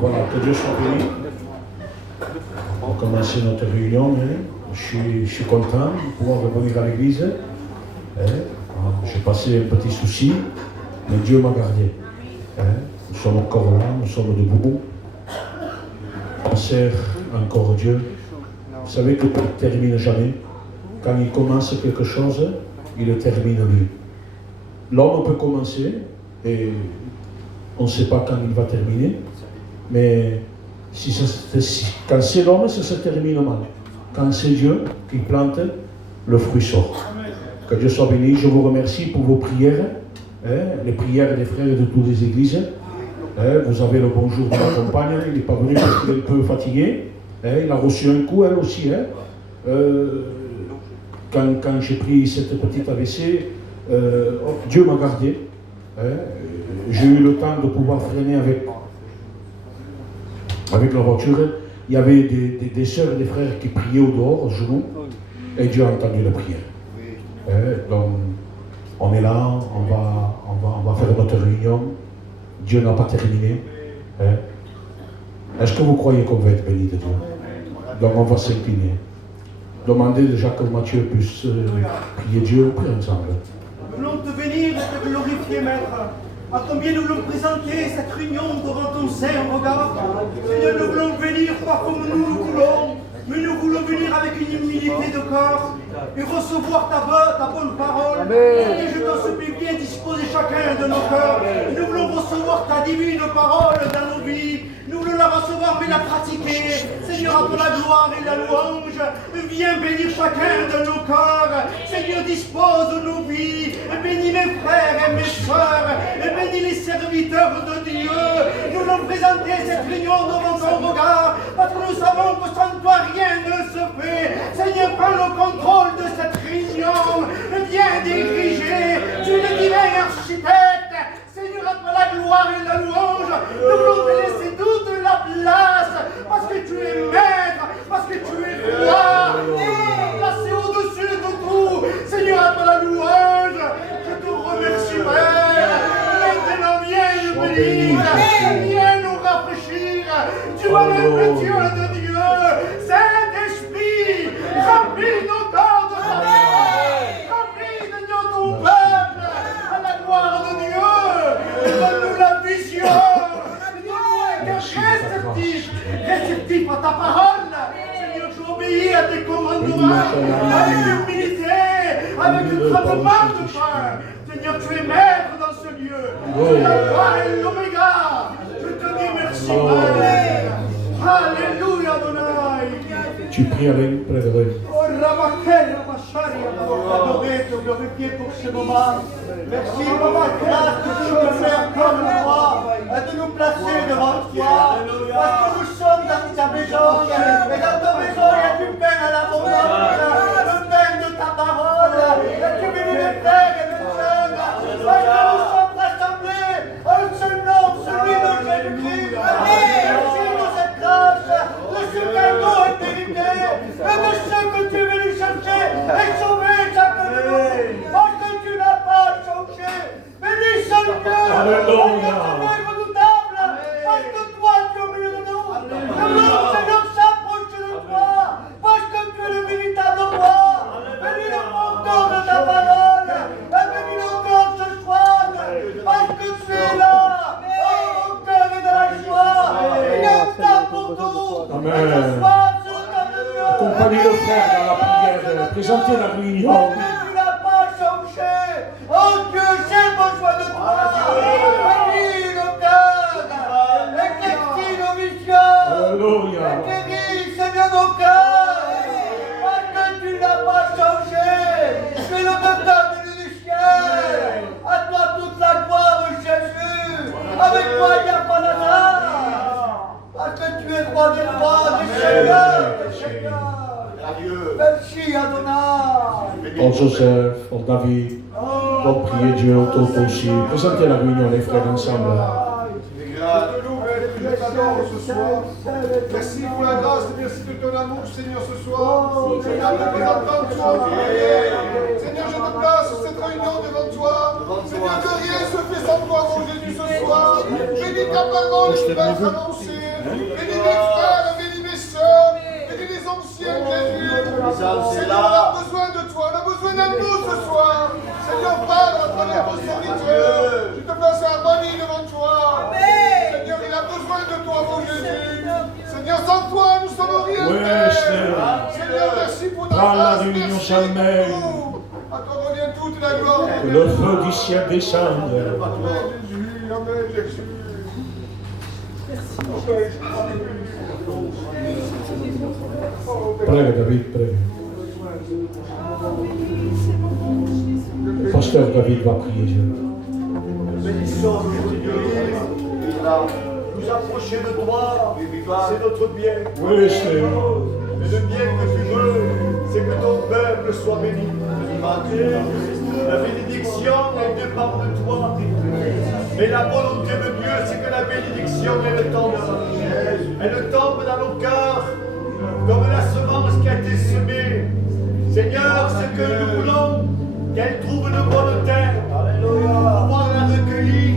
Voilà, que Dieu soit béni. On va commencer notre réunion. Je suis content de pouvoir revenir à l'église. J'ai passé un petit souci, mais Dieu m'a gardé. Nous sommes encore là, nous sommes debout. On sert encore Dieu. Vous savez que Dieu ne termine jamais. Quand il commence quelque chose, il le termine lui. L'homme peut commencer et on ne sait pas quand il va terminer. Mais quand c'est l'homme, ça se termine mal. Quand c'est Dieu qui plante, le fruit sort. Que Dieu soit béni. Je vous remercie pour vos prières, les prières des frères de toutes les églises. Vous avez le bonjour de ma compagne. Il n'est pas venu parce qu'il est un peu fatigué. Il a reçu un coup, elle aussi. Quand j'ai pris cette petite AVC, Dieu m'a gardé. J'ai eu le temps de pouvoir freiner avec la voiture. Il y avait des sœurs et des frères qui priaient au dehors, au genoux, et Dieu a entendu la prière. Donc, on est là, on va faire notre réunion. Dieu n'a pas terminé. Est-ce que vous croyez qu'on va être béni de Dieu? Donc, on va s'incliner. Demandez déjà que Mathieu puisse prier Dieu, prier ensemble. Nous voulons te bénir et te glorifier, Maître. À combien nous voulons présenter cette réunion devant ton saint regard. Seigneur, nous voulons venir pas comme nous voulons, mais nous voulons venir avec une humilité de cœur et recevoir ta bonne parole. Seigneur, je t'en supplie, bien disposer chacun de nos cœurs. Nous voulons recevoir ta divine parole dans nos vies. Nous voulons la recevoir, mais la pratiquer. Seigneur, à toi la gloire et la louange. Viens bénir chacun de nos cœurs. Seigneur, dispose de nos vies. Bénis mes frères et mes sœurs. Bénis les serviteurs de Dieu. Nous voulons présenter cette réunion devant ton regard, parce que nous savons que sans toi rien ne se fait. Seigneur, prends le contrôle de cette réunion. Viens diriger. Tu es le divin architecte. Seigneur, à toi la gloire et la louange. Nous voulons te laisser toute la place, parce que tu es maître, parce que tu es roi, placé au-dessus de tout. Seigneur, à toi la louange. Je te remercie, Père. Maintenant, viens nous bénir, viens nous rafraîchir. Tu vas le Dieu de Dieu. Saint-Esprit, remplis nos corps de ta gloire. Remplis de ton peuple à la gloire de Dieu. Donne-nous la vision. Donne-nous un cœur réceptif à ta parole. Seigneur, j'obéis à tes commandements avec humilité, avec un tremblement de cœur. Seigneur, tu es maître dans ce lieu. Tu es l'alpha et l'oméga. Je te dis merci, Père. Alléluia, Adonai. Tu pries avec plaidoyer. Adoré, te glorifier pour ce moment. Merci pour la grâce que tu me fais encore une fois de nous placer devant toi. Parce que nous sommes dans ta maison. Et dans ta maison, il y a du pain à l'abondance. Le pain de ta parole. Et tu bénis mes frères et mes sœurs. Parce que nous sommes rassemblés à un seul nom, celui de Jésus-Christ. Merci de cette grâce, de ce cadeau et vérité. accompagner le frère dans la prière, présenter la réunion. Oh Dieu, tu n'as pas changé. Oh Dieu, j'ai besoin de toi. Bénis nos cœurs. Éclaircis nos visions. Alléluia. Guéris, Seigneur, nos cœurs. Parce que tu n'as pas changé. Tu es le docteur venu du ciel. À toi toute la gloire, Jésus. Avec toi, il n'y a pas d'hasard. Parce que tu es roi des rois, des seigneurs, des seigneurs. Merci Adonai. Pour Joseph, pour David, pour prier Dieu autour aussi. Présentez la réunion, les frères, ensemble. Merci pour la grâce, merci de ton amour, Seigneur, ce soir. Seigneur, je vais entendre toi prier. Seigneur, je te place cette réunion devant toi. Seigneur, que rien se fait sans toi, mon Jésus, ce soir. Bénis ta parole qui va être annoncée. Bénis mes frères, bénis mes soeurs, bénis les anciens, Jésus. Seigneur, on a besoin de toi, on a besoin d'un nous ce soir. Seigneur, parle à travers ton serviteur. Je te place à Bonnie devant toi. Seigneur, il a besoin de toi, mon Jésus. Seigneur, sans toi, nous sommes rien. Oui, Seigneur, merci pour ta Parle la grâce. réunion Merci jamais. pour tout. À toi revient toute la gloire. Que le feu du ciel descende. Amen, Jésus. Amen, Jésus. Prega, David, prega. Pasteur David va prier Dieu. Bénissons le Seigneur. Nous approcher de toi, c'est notre bien. Oui, Seigneur. Et le bien que tu veux, c'est que ton peuple soit béni. La bénédiction, elle dépend de toi. Mais la volonté de Dieu, c'est que la bénédiction, elle tombe. Elle tombe dans nos cœurs, comme la semence qui a été semée. Seigneur, ce que nous voulons, qu'elle trouve une bonne terre. Pouvoir la recueillir.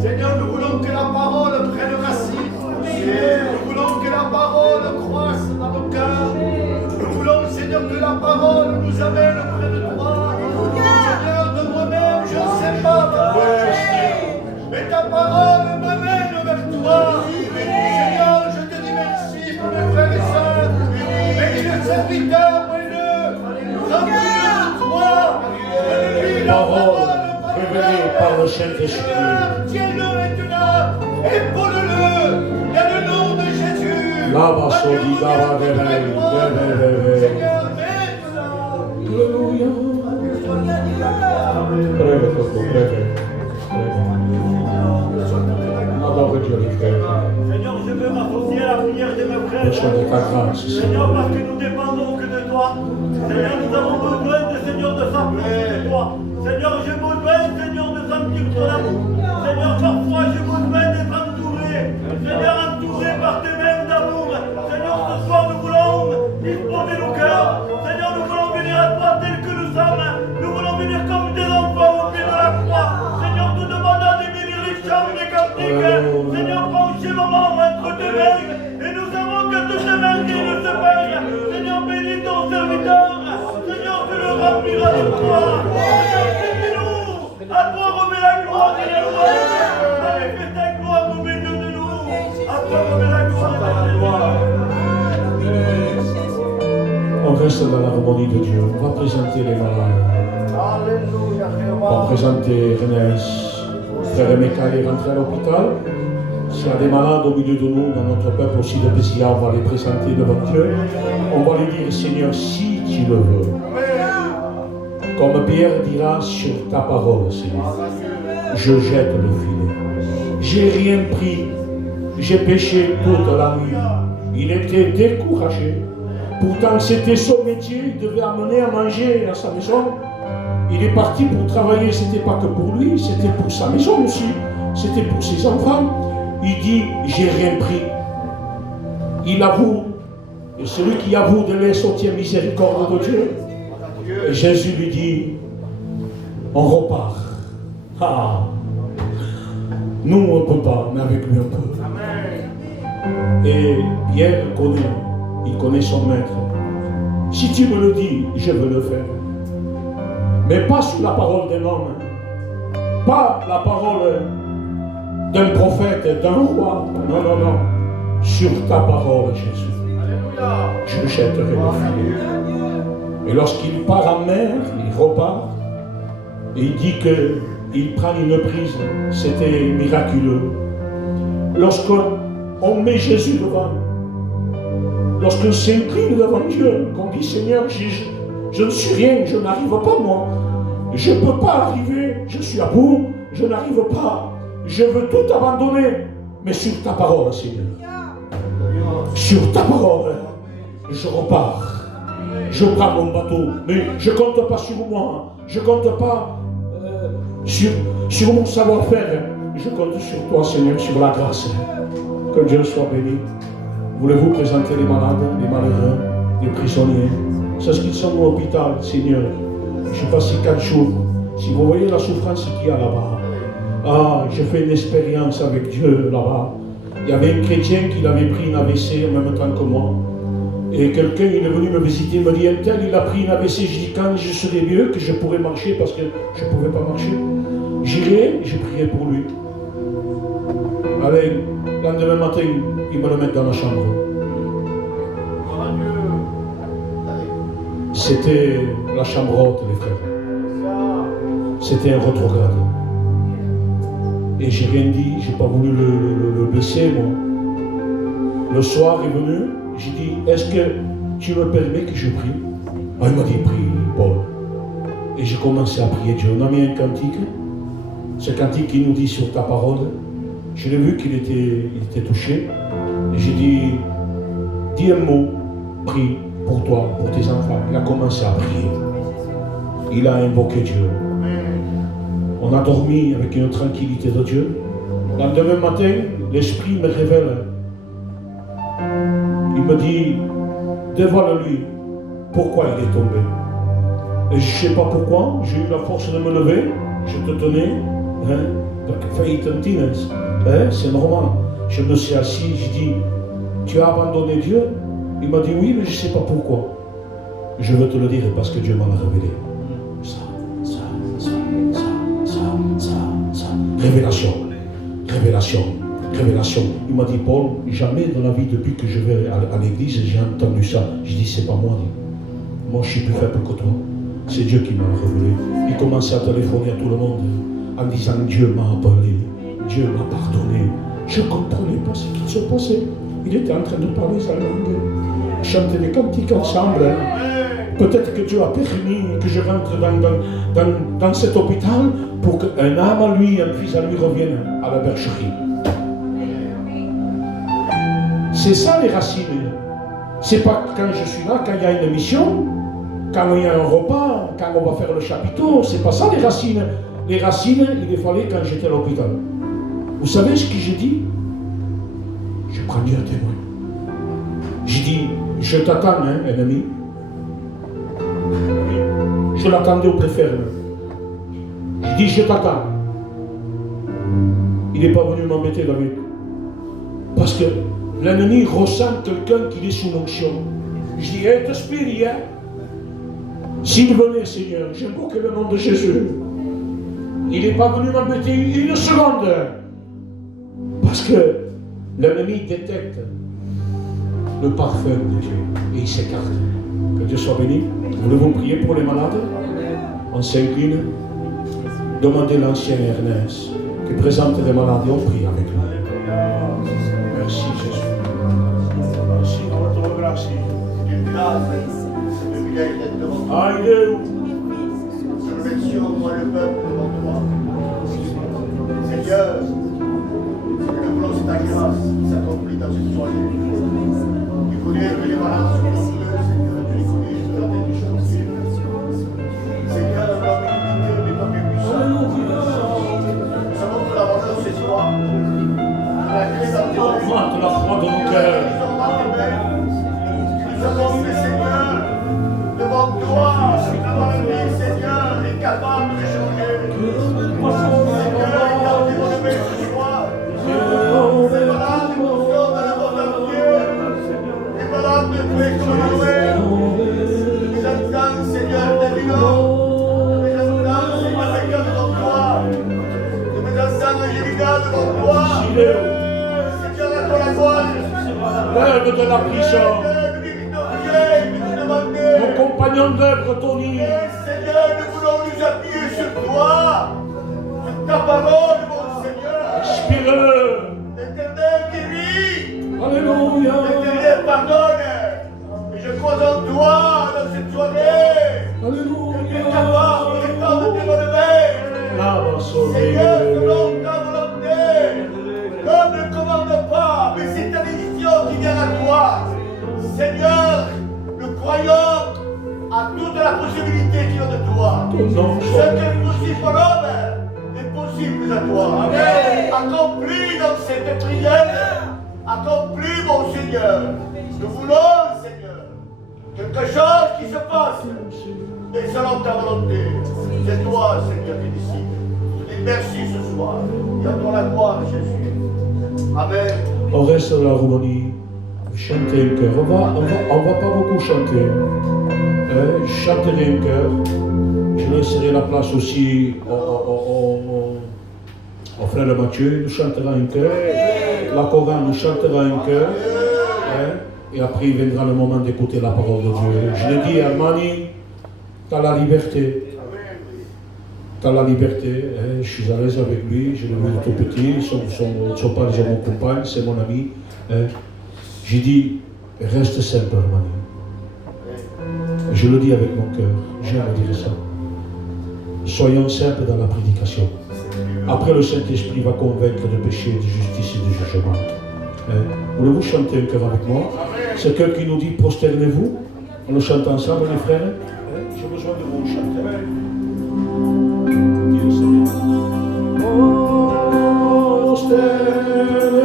Seigneur, nous voulons que la parole prenne racine. Nous voulons que la parole croisse dans nos cœurs. Nous voulons, Seigneur, que la parole nous amène près de toi. Seigneur, de moi-même, je ne sais pas marcher. Mais ta parole m'amène vers toi. Seigneur, je te dis merci pour mes frères et sœurs. Bénis le serviteur, bénis-le. Remplis-le de toi. Donne-lui la Parole révélée par le Saint-Esprit. Tiens-le maintenant. Épaule-le. Dans le nom de Jésus. Là-bas, Soli, là-bas, Seigneur, aide-le. Alléluia. Prega, Toto, prega. Adore Dieu, les frères. Seigneur, je veux m'associer à la prière de mes frères. Reçois de ta grâce, Seigneur, Seigneur. parce que nous dépendons que de toi. Seigneur, nous avons besoin de Seigneur de s'appuyer de toi. Seigneur, j'ai besoin, Seigneur, de sentir ton amour. Seigneur, parfois j'ai besoin d'être entouré. Seigneur, entouré par tes mains d'amour. Seigneur, ce soir nous voulons disposer nos cœurs. Seigneur, nous voulons venir à toi tels que nous sommes. Nous voulons venir comme des enfants au pied de la croix. Seigneur, te demandant de bénir les chants des cantiques. Seigneur, prends ce moment entre tes mains. Et nous savons que toutes les mains qui ne se payent. Seigneur, bénis ton serviteur. Seigneur, tu le rempliras de toi. Seigneur, bénis-nous. À toi remet la gloire et la louange. Manifeste ta gloire au milieu de nous. À toi remet la gloire et la louange. On reste dans l'harmonie de Dieu. On va présenter les malades. On va présenter Renès. Frère Emeka est rentré à l'hôpital. S'il y a des malades au milieu de nous, dans notre peuple aussi de Bessia, on va les présenter devant Dieu. On va lui dire, Seigneur, si tu le veux. Comme Pierre dira sur ta parole, Seigneur, je jette le filet. J'ai rien pris. J'ai péché toute la nuit. Il était découragé. Pourtant, c'était son métier. Il devait amener à manger à sa maison. Il est parti pour travailler. C'était pas que pour lui, c'était pour sa maison aussi. C'était pour ses enfants. Il dit, j'ai rien pris. Il avoue. Et celui qui avoue de laisse obtient miséricorde de Dieu. Et Jésus lui dit, on repart. Ah. Nous, on ne peut pas, mais avec lui, on peut. Et Pierre connaît, il connaît son maître. Si tu me le dis, je veux le faire. Mais pas sous la parole d'un homme. Pas la parole d'un prophète, d'un roi. Non, non, non. Sur ta parole, Jésus. je le jetterai au filet. Et lorsqu'il part en mer, il repart, et il dit qu'il prend une prise. C'était miraculeux. Lorsqu'on met Jésus devant, lorsqu'on s'incline devant Dieu, qu'on dit Seigneur, je ne suis rien, je n'arrive pas moi. Je ne peux pas arriver, je suis à bout, je n'arrive pas. Je veux tout abandonner, mais sur ta parole, Seigneur. Sur ta parole, je repars. Je prends mon bateau, mais je ne compte pas sur moi. Je ne compte pas sur mon savoir-faire. Je compte sur toi, Seigneur, sur la grâce. Que Dieu soit béni. Voulez-vous présenter les malades, les malheureux, les prisonniers? C'est ce qu'ils sont à l'hôpital, Seigneur. Je suis passé 4 jours. Si vous voyez la souffrance qu'il y a là-bas, j'ai fait une expérience avec Dieu là-bas. Il y avait un chrétien qui avait pris une AVC en même temps que moi. Et quelqu'un, il est venu me visiter, il me dit, un tel, il a pris une AVC. Je dis, quand je serai mieux, que je pourrai marcher, parce que je ne pouvais pas marcher. J'irai, j'ai prié pour lui. Allez, le lendemain matin, il me le met dans la chambre. C'était la chambre haute, les frères. C'était un rétrograde. Et j'ai rien dit, j'ai pas voulu le blesser, moi. Le soir est venu, j'ai dit, est-ce que tu me permets que je prie? Il m'a dit, prie, Paul. Et j'ai commencé à prier Dieu. On a mis un cantique. Ce cantique qui nous dit sur ta parole. Je l'ai vu qu'il était touché. Et j'ai dit, dis un mot, prie pour toi, pour tes enfants. Il a commencé à prier. Il a invoqué Dieu. On a dormi avec une tranquillité de Dieu. Le lendemain matin, l'Esprit me révèle. Il me dit, dévoile-lui pourquoi il est tombé. Et je ne sais pas pourquoi, j'ai eu la force de me lever, je te tenais, c'est normal. Je me suis assis, j'ai dit, tu as abandonné Dieu? Il m'a dit oui, mais je ne sais pas pourquoi. Je veux te le dire parce que Dieu m'en a révélé. Révélation, révélation, révélation. Il m'a dit, Paul, jamais dans la vie, depuis que je vais à l'église, j'ai entendu ça. Je dis, c'est pas moi. Moi, je suis plus faible que toi. C'est Dieu qui m'a révélé. Il commençait à téléphoner à tout le monde en disant, Dieu m'a appelé, Dieu m'a pardonné. Je ne comprenais pas ce qui se passait. Il était en train de parler sa langue, chanter des cantiques ensemble. Peut-être que Dieu a permis que je rentre dans cet hôpital pour qu'un âme à lui, un fils à lui revienne à la bergerie. C'est ça les racines. C'est pas quand je suis là, quand il y a une mission, quand il y a un repas, quand on va faire le chapiteau. C'est pas ça les racines. Les racines, il les fallait quand j'étais à l'hôpital. Vous savez ce que j'ai dit? Je prends Dieu à témoin. J'ai dit, je t'attends, ennemi. Je l'attendais au préfet. J'ai dit, je t'attends. Il n'est pas venu m'embêter, David. Parce que l'ennemi ressent quelqu'un qui est sous l'onction. Je dis, hey, t'esprit, hein? S'il venait, Seigneur, j'invoquais le nom de Jésus. Il n'est pas venu m'embêter une seconde. Parce que l'ennemi détecte le parfum de Dieu et il s'écarte. Que Dieu soit béni. Voulez-vous prier pour les malades? On s'incline. Demandez l'ancien Ernest qui présente les malades et on prie avec lui. Merci Jésus. Merci pour votre grâce. Alléluia. Je mets sur moi le peuple devant toi. Seigneur, le plan c'est ta grâce qui s'accomplit dans cette soirée. Tu connais que les malades sont nombreux, Seigneur, tu les connais, tu leur donnes des choses. Seigneur, l'homme est limité, mais pas plus puissant. Nous savons que la valeur c'est toi. La clé dans tes mains. Augmente la foi de mon cœur. Nous avons fait, Seigneur, devant toi, si ta maladie, Seigneur, est capable de changer. Seigneur, il a développé ce soir. Les malades émotionnent dans le monde entier. Les malades de tuer comme Noé. Les habitants, Seigneur, des villes. Les habitants, Seigneur, les gars devant toi. Les habitants, Angélica devant toi. Seigneur, à toi la gloire. Lève de la prison. grande œuvre, Tony. Seigneur, nous voulons nous appuyer sur toi, sur ta parole, mon Seigneur. Inspire-le. L'Éternel guérit, Alléluia. l'Éternel pardonne. Et je crois en toi dans cette soirée. Tu es Alléluia. capable de répandre tes bonnes mains. Lava Seigneur, sole. selon ta volonté. L'homme ne commande pas, mais c'est ta décision qui vient à toi. Seigneur, nous croyons à toute la possibilité qui vient de toi. Non, Ce qui est possible pour l'homme est possible à toi. Amen. Accomplis dans cette prière. Accomplis, mon Seigneur. Nous voulons, Seigneur, quelque chose qui se passe. Et selon ta volonté. C'est toi, Seigneur, qui décide. Je dis merci ce soir. Et à toi la gloire, Jésus. Amen. On reste dans la Roumanie. Chanter un cœur. On va pas beaucoup chanter. Je chanterai un cœur. Je laisserai la place aussi au frère Mathieu. Nous chantera un cœur. La chorale nous chantera un cœur. Et après, il viendra le moment d'écouter la parole de Dieu. Je l'ai dit à Armani, tu as la liberté. Tu as la liberté. Je suis à l'aise avec lui. Je l'ai vu tout petit. Ils ne sont pas des hommes compagnes, c'est mon ami. J'ai dit, reste simple, Armani. Je le dis avec mon cœur. J'aime dire ça. Soyons simples dans la prédication. Après, le Saint-Esprit va convaincre de péché, de justice et de jugement. Voulez-vous chanter un cœur avec moi? C'est quelqu'un qui nous dit, prosternez-vous. On le chante ensemble, les frères. J'ai besoin de vous chanter. Dis-le, Seigneur. Prosternez-vous.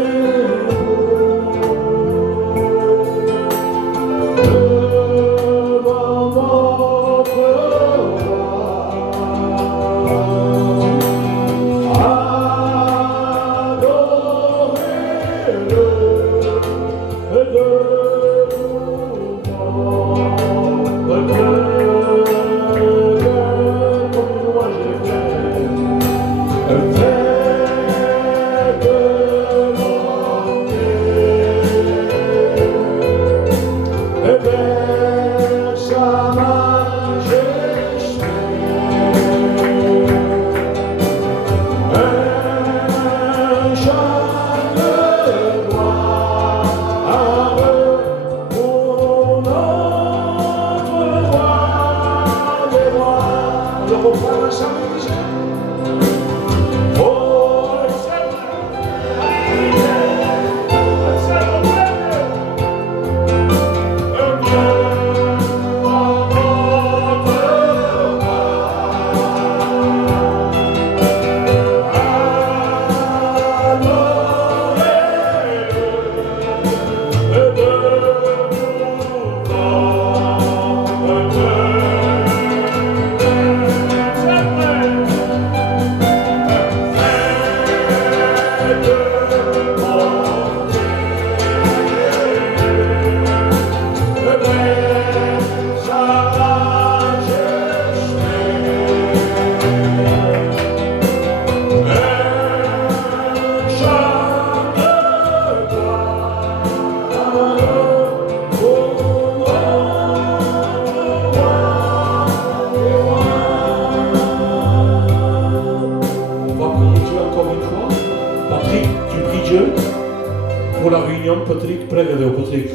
Pour la réunion, Patrick, prega-le, Patrick.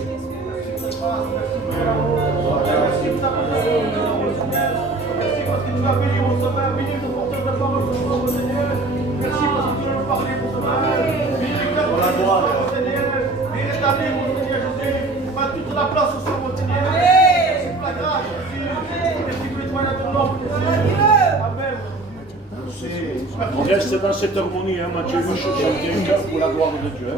On reste dans cette harmonie, hein, Mathieu, nous chanter un cœur pour la gloire de Dieu.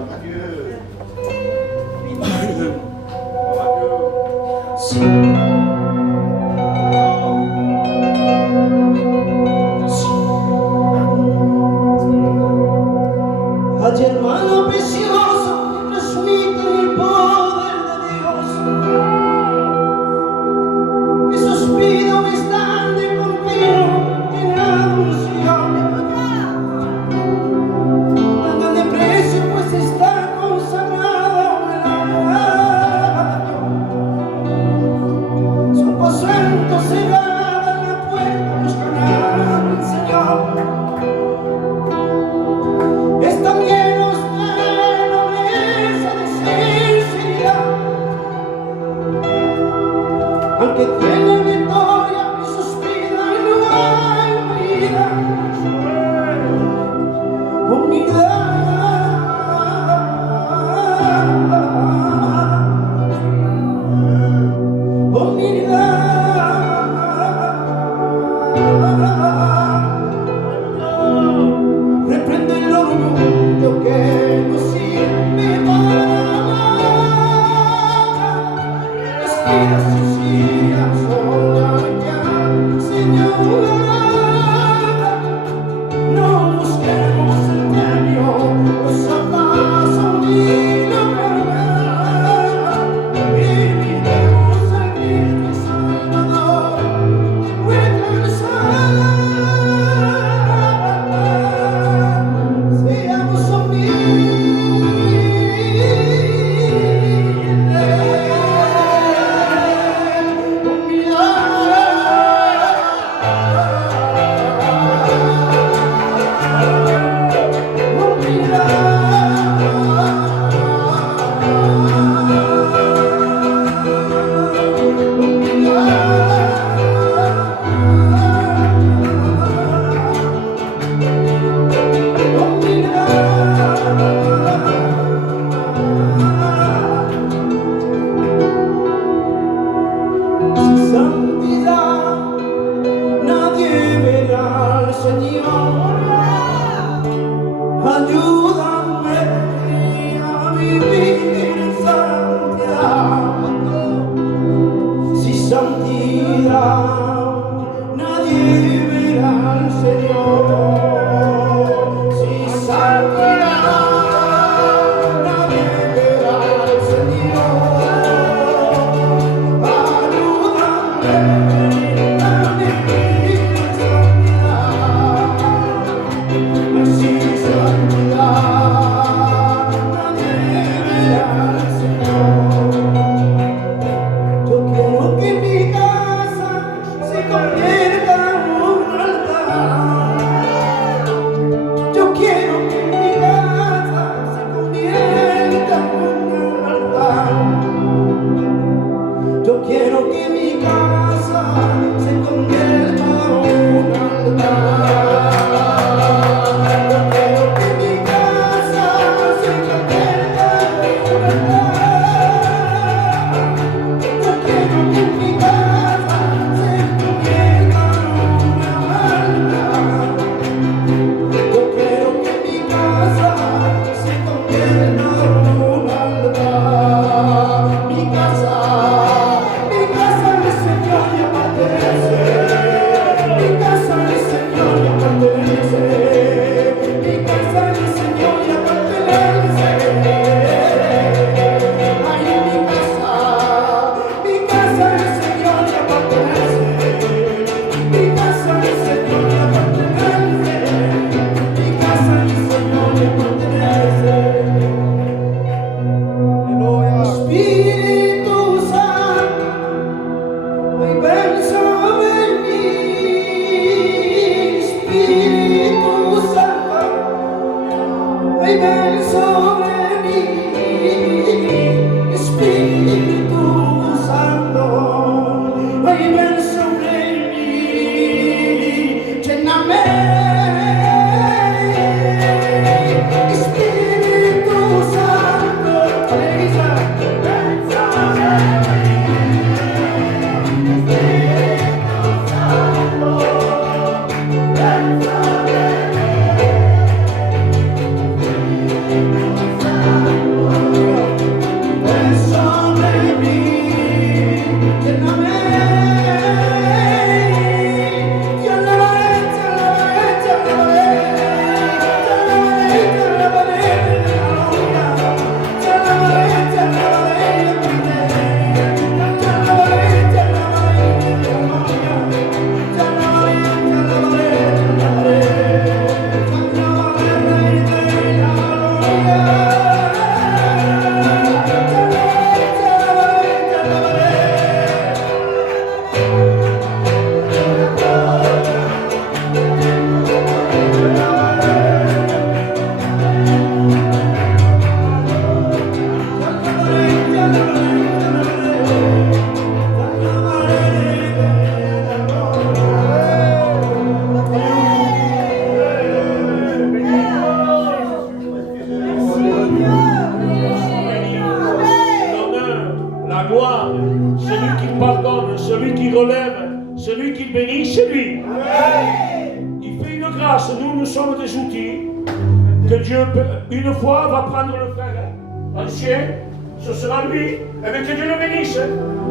Allí, hermano precioso, transmite el poder de Dios. Que suspiro me están de continuo en anunciar. Tan de precio pues está consagrado el alma. Une fois, va prendre le frère ancien, ce sera lui. Eh bien, que Dieu le bénisse.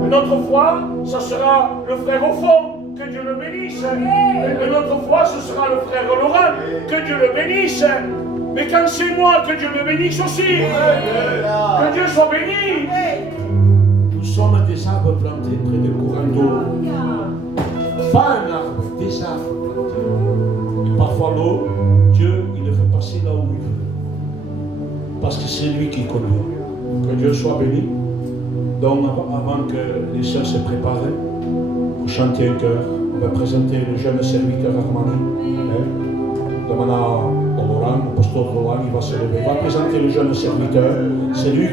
Une autre fois, ce sera le frère au fond. Que Dieu le bénisse. Une autre fois, ce sera le frère Laurent. Que Dieu le bénisse. Mais quand c'est moi, que Dieu me bénisse aussi. Que Dieu soit béni. Nous sommes des arbres plantés près des courants d'eau. Pas un arbre, des arbres plantés. Et parfois l'eau, Dieu, il le fait passer là où il veut. Parce que c'est lui qui conduit. Que Dieu soit béni. Donc avant que les sœurs se préparent pour chanter un chœur, on va présenter le jeune serviteur Armani. Demandant au Laurent, au pasteur Laurent, il va se lever. Il va présenter le jeune serviteur. C'est lui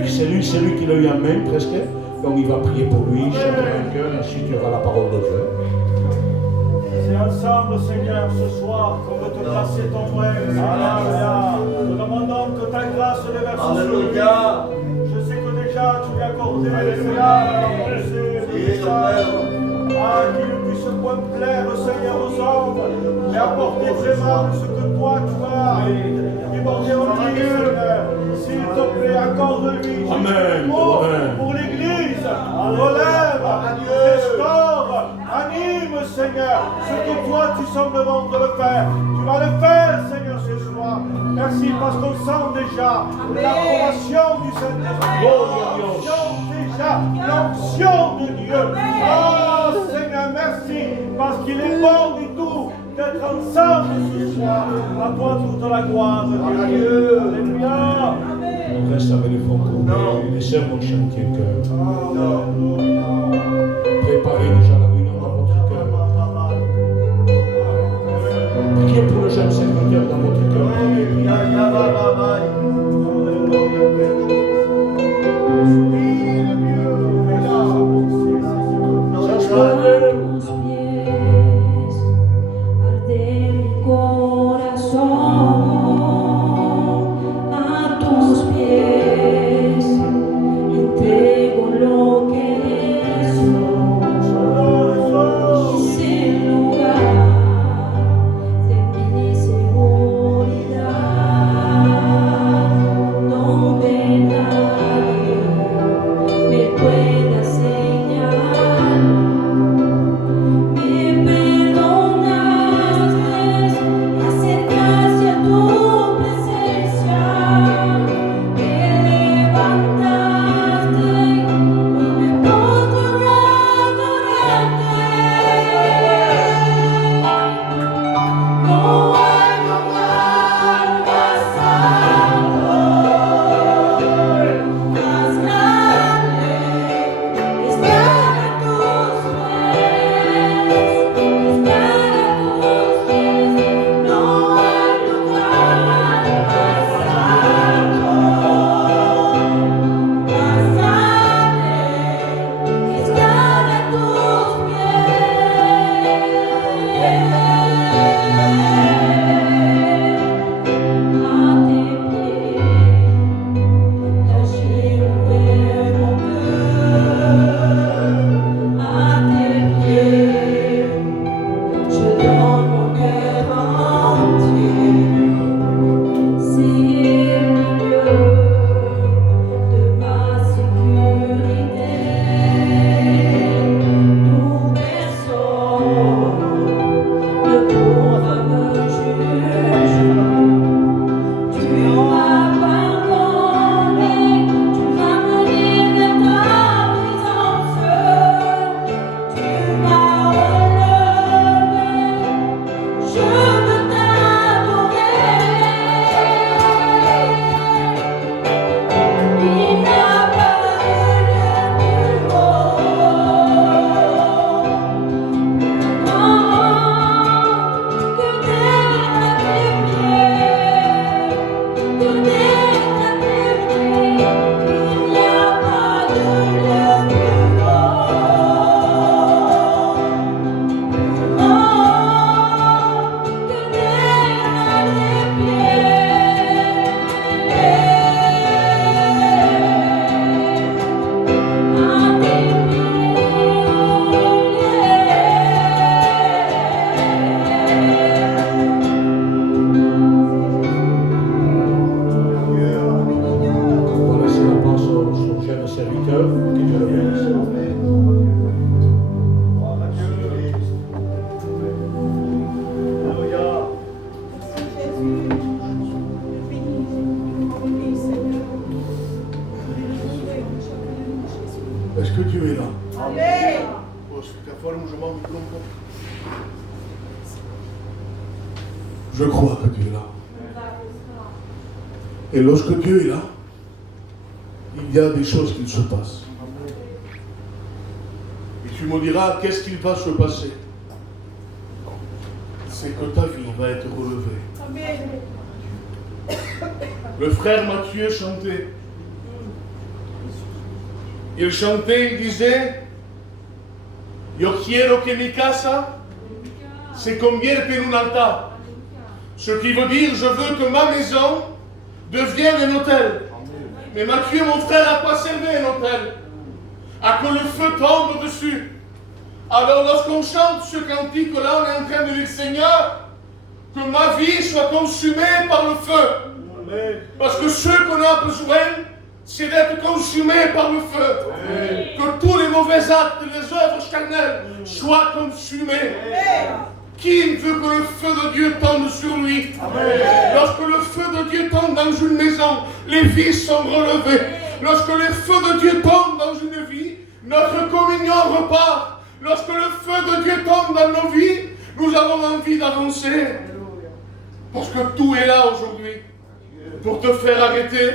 qui l'a eu en main presque. Donc il va prier pour lui, chanter un chœur, et ensuite il y aura la parole de Dieu. C'est ensemble, Seigneur, ce soir, qu'on veut te placer ton nom. Alléluia. Nous demandons que ta grâce déverse sur lui. Je sais que déjà tu lui as accordé, qu'il puisse point plaire, Seigneur, aux hommes, mais apporter vraiment ce que toi tu as débordé au milieu, Seigneur. S'il te plaît, accorde-lui. Amen. Pour l'Église, relève, restaure, anime, Seigneur, ce que toi tu sembles devant de le faire. Tu vas le faire, Seigneur, ce soir. Merci parce qu'on sent déjà l'approbation du Saint-Esprit. Déjà l'onction de Dieu. Oh Seigneur, merci parce qu'il est bon du tout d'être ensemble ce soir. À toi toute la gloire, Dieu. Alléluia. On reste avec les fonds courts. Les sœurs vont chanter un chœur. Préparez déjà la réunion dans votre cœur. Priez pour le jeune serviteur dans votre cœur. Entrego lo que soy. Je crois que Dieu est là. Et lorsque Dieu est là, il y a des choses qui se passent. Et tu me diras, qu'est-ce qu'il va se passer? C'est que ta vie va être relevée. Amen. Le frère Mathieu chantait. Il chantait, il disait, Yo quiero que mi casa se convierta en un altar. Ce qui veut dire, je veux que ma maison devienne un hôtel. Mais Mathieu, mon frère, n'a pas servi un hôtel. À que le feu tombe dessus. Alors lorsqu'on chante ce cantique-là, on est en train de dire, Seigneur, que ma vie soit consumée par le feu. Parce que ce qu'on a besoin, c'est d'être consumé par le feu. Que tous les mauvais actes, les œuvres charnelles soient consumés. Qui veut que le feu de Dieu tombe sur lui? Lorsque le feu de Dieu tombe dans une maison, les vies sont relevées. Lorsque le feu de Dieu tombe dans une vie, notre communion repart. Lorsque le feu de Dieu tombe dans nos vies, nous avons envie d'avancer. Parce que tout est là aujourd'hui pour te faire arrêter.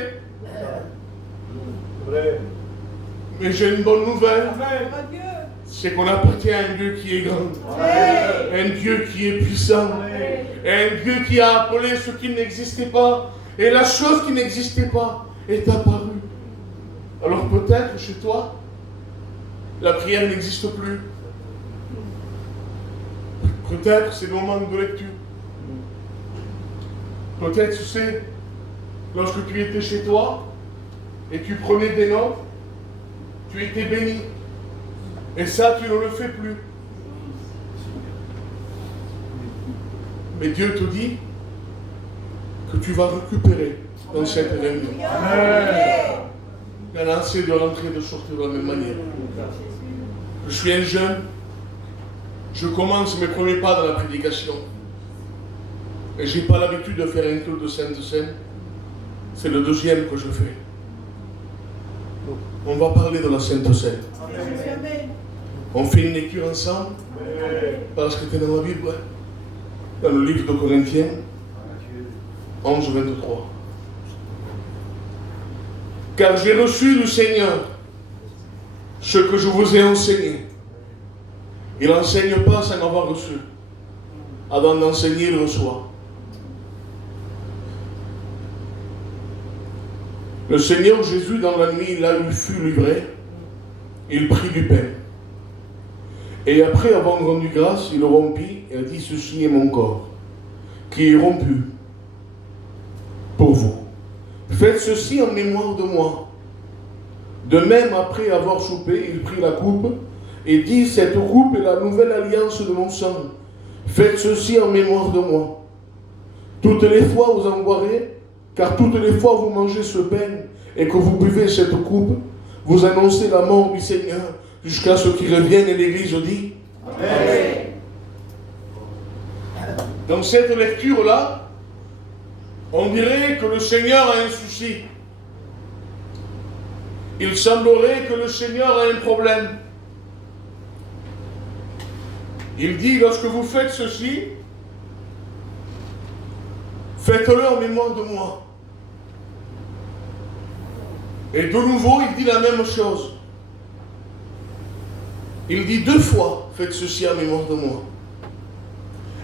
Mais j'ai une bonne nouvelle. C'est qu'on appartient à un Dieu qui est grand. Un Dieu qui est puissant. Un Dieu qui a appelé ce qui n'existait pas. Et la chose qui n'existait pas est apparue. Alors peut-être chez toi, la prière n'existe plus. Peut-être c'est le moment de lecture. Peut-être, tu sais, lorsque tu étais chez toi et tu prenais des notes, tu étais béni. Et ça, tu ne le fais plus. Mais Dieu te dit que tu vas récupérer dans cette réunion. Il y en a assez de rentrer et de sortir de la même manière. Je suis un jeune. Je commence mes premiers pas dans la prédication. Et je n'ai pas l'habitude de faire un culte de Sainte Seine. C'est le deuxième que je fais. On va parler de la Sainte Seine. On fait une lecture ensemble. Parce que tu es dans la Bible. Dans le livre de Corinthiens 11, 23. Car j'ai reçu du Seigneur ce que je vous ai enseigné. Il n'enseigne pas sans avoir reçu. Avant d'enseigner, il reçoit. Le Seigneur Jésus, dans la nuit, là où il fut livré, il prit du pain. Et après avoir rendu grâce, il le rompit et a dit, ceci est mon corps, qui est rompu pour vous. Faites ceci en mémoire de moi. De même, après avoir soupé, il prit la coupe et dit, cette coupe est la nouvelle alliance de mon sang. Faites ceci en mémoire de moi. Toutes les fois vous en boirez, car toutes les fois vous mangez ce pain et que vous buvez cette coupe, vous annoncez la mort du Seigneur jusqu'à ce qu'il revienne. Et l'Église dit Amen. Dans cette lecture-là, on dirait que le Seigneur a un souci. Il semblerait que le Seigneur a un problème. Il dit, lorsque vous faites ceci, faites-le en mémoire de moi. Et de nouveau, il dit la même chose. Il dit 2 fois, faites ceci en mémoire de moi.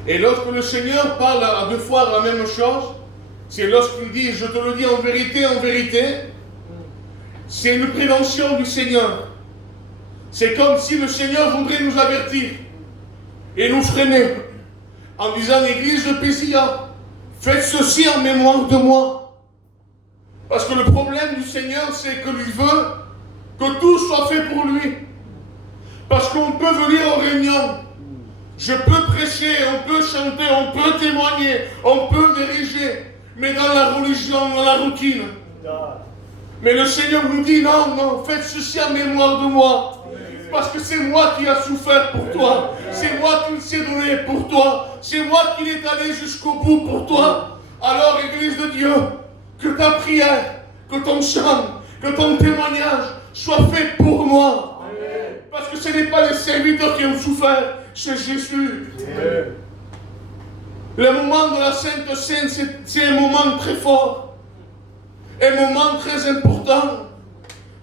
Et lorsque le Seigneur parle à 2 fois la même chose, c'est lorsqu'il dit, je te le dis en vérité, c'est une prévention du Seigneur. C'est comme si le Seigneur voudrait nous avertir et nous freiner en disant, Église de Pézilla, faites ceci en mémoire de moi. Parce que le problème du Seigneur, c'est que lui veut que tout soit fait pour lui. Parce qu'on peut venir aux réunions, je peux prêcher, on peut chanter, on peut témoigner, on peut diriger, mais dans la religion, dans la routine. Mais le Seigneur nous dit, non, faites ceci en mémoire de moi. Parce que c'est moi qui ai souffert pour toi. C'est moi qui s'est donné pour toi. C'est moi qui l'ai allé jusqu'au bout pour toi. Alors, Église de Dieu, que ta prière, que ton chant, que ton témoignage soit fait pour moi. Parce que ce n'est pas les serviteurs qui ont souffert. faire, c'est Jésus. Le moment de la Sainte Seine, c'est un moment très fort, un moment très important,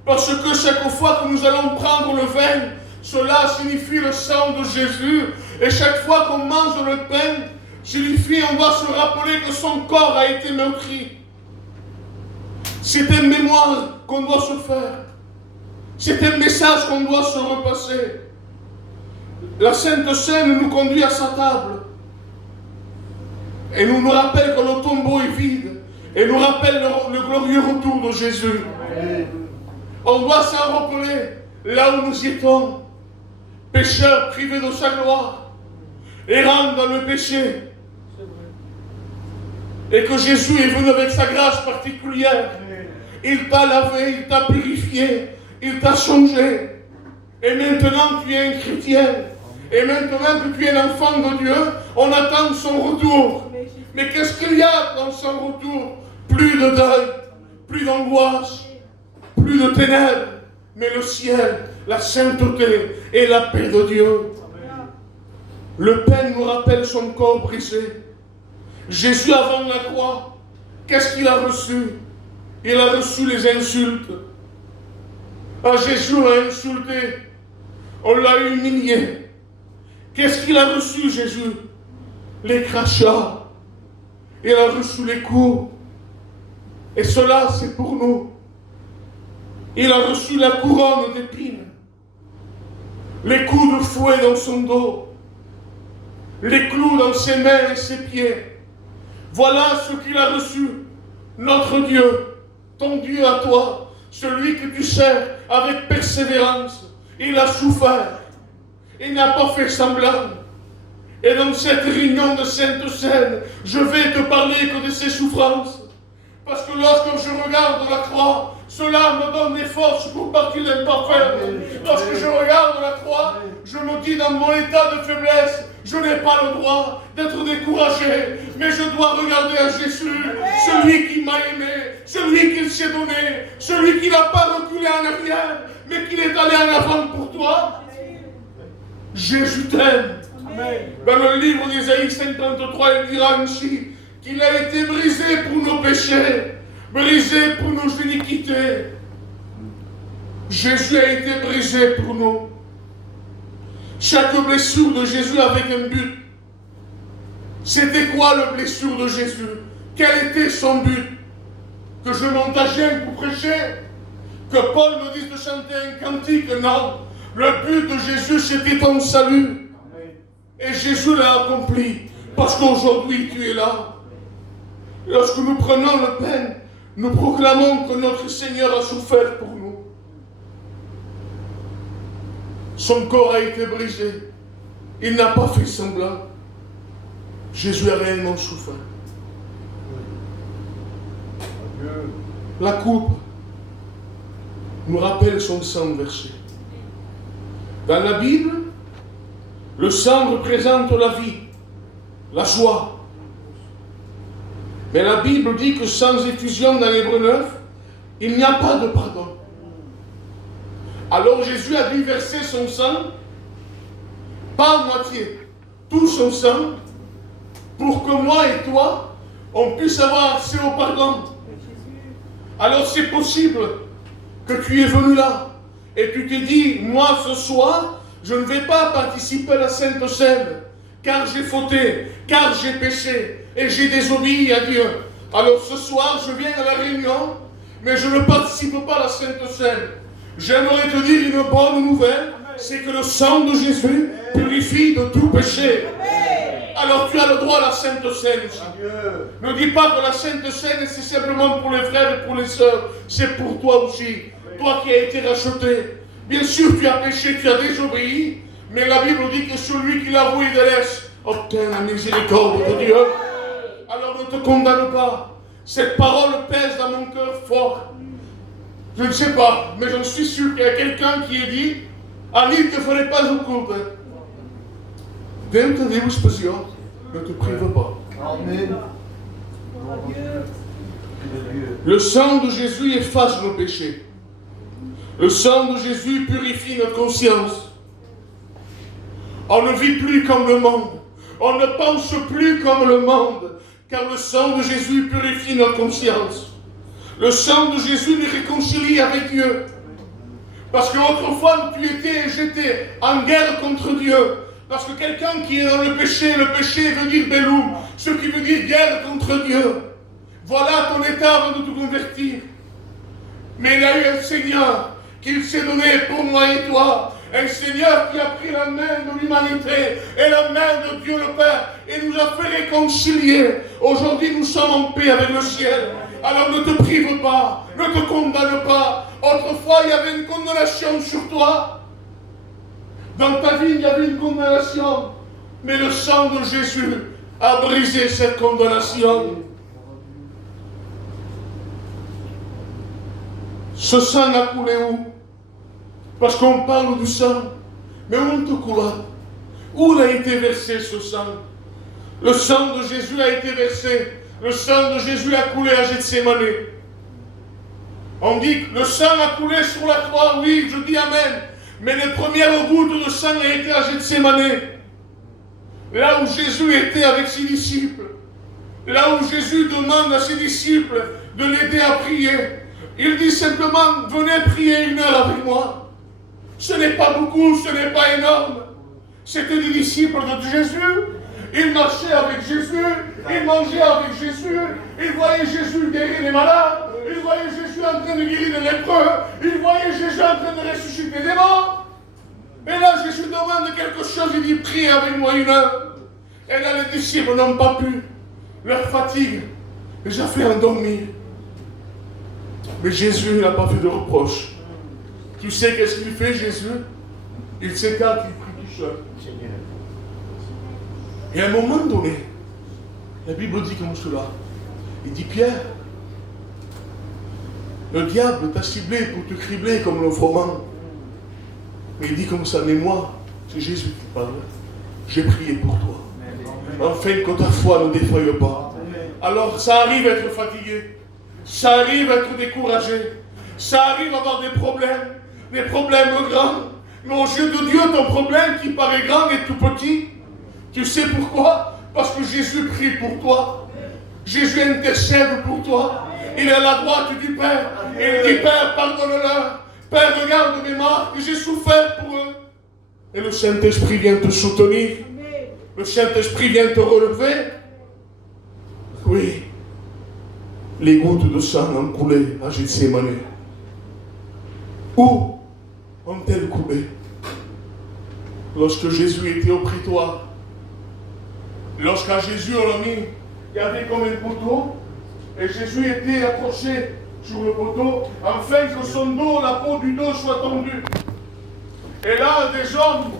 parce que chaque fois que nous allons prendre le vin, cela signifie le sang de Jésus, et chaque fois qu'on mange le pain, signifie on doit se rappeler que son corps a été meurtri. C'est une mémoire qu'on doit se faire. C'est un message qu'on doit se repasser. La Sainte Seine nous conduit à sa table. Et nous rappelle que le tombeau est vide. Et nous rappelle le glorieux retour de Jésus. On doit s'en rappeler là où nous étions. Pécheurs privés de sa gloire. Errants dans le péché. Et que Jésus est venu avec sa grâce particulière. Il t'a lavé, il t'a purifié, il t'a changé. Et maintenant tu es un chrétien. Et maintenant que tu es un enfant de Dieu, on attend son retour. Mais qu'est-ce qu'il y a dans son retour? Plus de deuil, plus d'angoisse, plus de ténèbres, mais le ciel, la sainteté et la paix de Dieu. Le pain nous rappelle son corps brisé. Jésus avant la croix, qu'est-ce qu'il a reçu? Il a reçu les insultes. Ah, Jésus l'a insulté. On l'a humilié. Qu'est-ce qu'il a reçu, Jésus? Les crachats. Il a reçu les coups. Et cela, c'est pour nous. Il a reçu la couronne d'épines. Les coups de fouet dans son dos. Les clous dans ses mains et ses pieds. Voilà ce qu'il a reçu. Notre Dieu, ton Dieu à toi, celui que tu sers avec persévérance. Il a souffert. Il n'a pas fait semblant. Et dans cette réunion de Sainte Seine, je vais te parler que de ses souffrances. Parce que lorsque je regarde la croix, cela me donne des forces pour partir d'un pas ferme. Lorsque je regarde la croix, je me dis dans mon état de faiblesse, je n'ai pas le droit d'être découragé, mais je dois regarder à Jésus, celui qui m'a aimé, celui qui s'est donné, celui qui n'a pas reculé en arrière, mais qui est allé en avant pour toi. Jésus t'aime. Dans le livre d'Ésaïe 53, il dira ainsi qu'il a été brisé pour nos péchés, brisé pour nos iniquités. Jésus a été brisé pour nous. Chaque blessure de Jésus avait un but. C'était quoi la blessure de Jésus? Quel était son but? Que je monte à Gênes pour prêcher? Que Paul me dise de chanter un cantique? Non. Le but de Jésus, c'était ton salut. Et Jésus l'a accompli. Parce qu'aujourd'hui, tu es là. Lorsque nous prenons le pain, nous proclamons que notre Seigneur a souffert pour nous. Son corps a été brisé. Il n'a pas fait semblant. Jésus a réellement souffert. La coupe nous rappelle son sang versé. Dans la Bible, le sang représente la vie, la joie. Mais la Bible dit que sans effusion dans l'Hébreu 9, il n'y a pas de pardon. Alors Jésus a dû verser son sang, pas à moitié, tout son sang, pour que moi et toi, on puisse avoir accès au pardon. Alors c'est possible que tu es venu là, et tu t'es dit, moi ce soir, je ne vais pas participer à la Sainte Seine, car j'ai fauté, car j'ai péché, et j'ai désobéi à Dieu. Alors ce soir, je viens à la réunion, mais je ne participe pas à la Sainte Seine. J'aimerais te dire une bonne nouvelle, c'est que le sang de Jésus purifie de tout péché. Alors tu as le droit à la Sainte Seine aussi. Ne dis pas que la Sainte Seine, c'est simplement pour les frères et pour les sœurs, c'est pour toi aussi. Toi qui as été racheté. Bien sûr, tu as péché, tu as désobéi, mais la Bible dit que celui qui l'avoue et délaisse obtient la miséricorde de Dieu. Alors ne te condamne pas. Cette parole pèse dans mon cœur fort. Je ne sais pas, mais j'en suis sûr qu'il y a quelqu'un qui a dit Ali ne te ferait pas au culte. Dentro de Deus especial, ne te prive pas. Amen. Le sang de Jésus efface nos péchés. Le sang de Jésus purifie notre conscience. On ne vit plus comme le monde. On ne pense plus comme le monde. Car le sang de Jésus purifie notre conscience. Le sang de Jésus nous réconcilie avec Dieu. Parce qu'autrefois, tu étais et j'étais en guerre contre Dieu. Parce que quelqu'un qui est dans le péché veut dire Belou, ce qui veut dire guerre contre Dieu. Voilà ton état avant de te convertir. Mais il y a eu un Seigneur qui s'est donné pour moi et toi. Un Seigneur qui a pris la main de l'humanité et la main de Dieu le Père et nous a fait réconcilier. Aujourd'hui, nous sommes en paix avec le ciel. Alors ne te prive pas, ne te condamne pas. Autrefois, il y avait une condamnation sur toi. Dans ta vie, il y avait une condamnation. Mais le sang de Jésus a brisé cette condamnation. Ce sang a coulé où? Parce qu'on parle du sang. Mais où te coule? Où a été versé ce sang? Le sang de Jésus a été versé. Le sang de Jésus a coulé à Gethsémane. On dit que le sang a coulé sur la croix. Oui, je dis Amen. Mais les premières gouttes de sang a été à Gethsémane. Là où Jésus était avec ses disciples. Là où Jésus demande à ses disciples de l'aider à prier. Il dit simplement, venez prier 1 heure avec moi. Ce n'est pas beaucoup, ce n'est pas énorme. C'était des disciples de Jésus. Ils marchaient avec Jésus, ils mangeaient avec Jésus, ils voyaient Jésus guérir les malades, ils voyaient Jésus en train de guérir les lépreux, ils voyaient Jésus en train de ressusciter des morts. Et là, Jésus demande quelque chose, il dit, priez avec moi 1 heure. Et là, les disciples n'ont pas pu. Leur fatigue les a fait endormir. Mais Jésus n'a pas fait de reproche. Tu sais qu'est-ce qu'il fait, Jésus? Il s'écarte, il prie tout seul. Et à un moment donné, la Bible dit comme cela. Il dit, Pierre, le diable t'a ciblé pour te cribler comme le froment. Mais il dit comme ça, mais moi, c'est Jésus qui parle. J'ai prié pour toi. Enfin, que ta foi ne défaille pas. Alors, ça arrive à être fatigué. Ça arrive à être découragé. Ça arrive à avoir des problèmes grands. Mais aux yeux de Dieu, ton problème qui paraît grand est tout petit. Tu sais pourquoi? Parce que Jésus prie pour toi. Jésus intercède pour toi. Il est à la droite du Père. Et il dit, Père, pardonne-leur. Père, regarde mes marques, j'ai souffert pour eux. Et le Saint-Esprit vient te soutenir. Le Saint-Esprit vient te relever. Oui. Les gouttes de sang ont coulé à Gethsémane. Où ont-elles coulé? Lorsque Jésus était au prétoire. Lorsqu'à Jésus on l'a mis, il y avait comme un poteau. Et Jésus était accroché sur le poteau, afin que son dos, la peau du dos soit tendue. Et là, des hommes,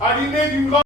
animés d'une grande